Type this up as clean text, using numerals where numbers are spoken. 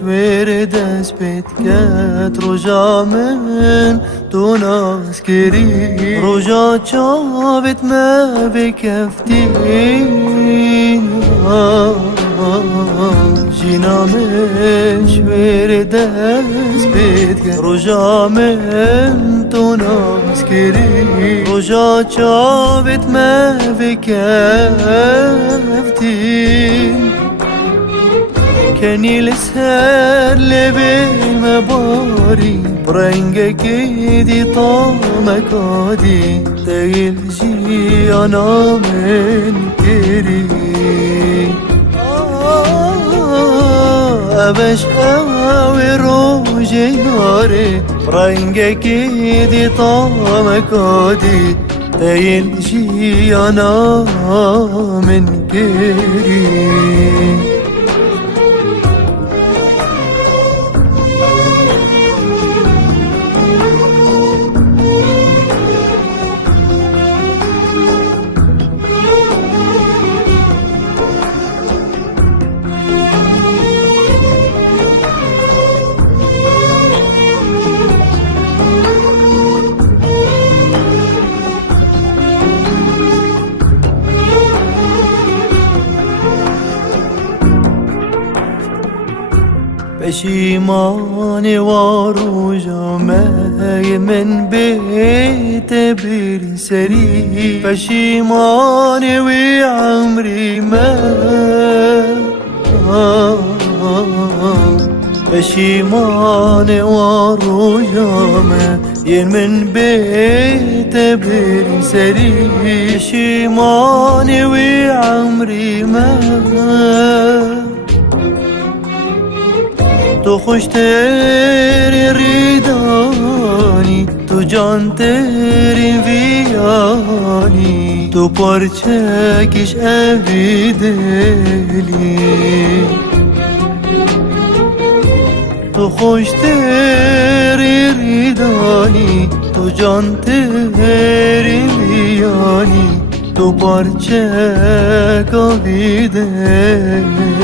شوير دست بيت كات رجا من دون عسكري رجا جابت ما بكفتين جينا من شوير دست بيت كات رجا من دون عسكري رجا جابت ما بكفتين كاني لسهر لبين مباري برنجك دي طعمك عادي تيلجي انا من كري ابش اوي روجي ناري برنجك دي طعمك عادي تيلجي انا من كري پشیمان وارو جامعه من بيت بير سري پشیمان وی عمري ما پشیمان وارو جامعه من بيت بير سري پشیمان وی عمري ما تو خوش تیری ریدانی تو جان تیری ویانی تو پرچکش اوی دلی تو خوش تیری ریدانی تو جان تیری ویانی تو پرچک اوی دلی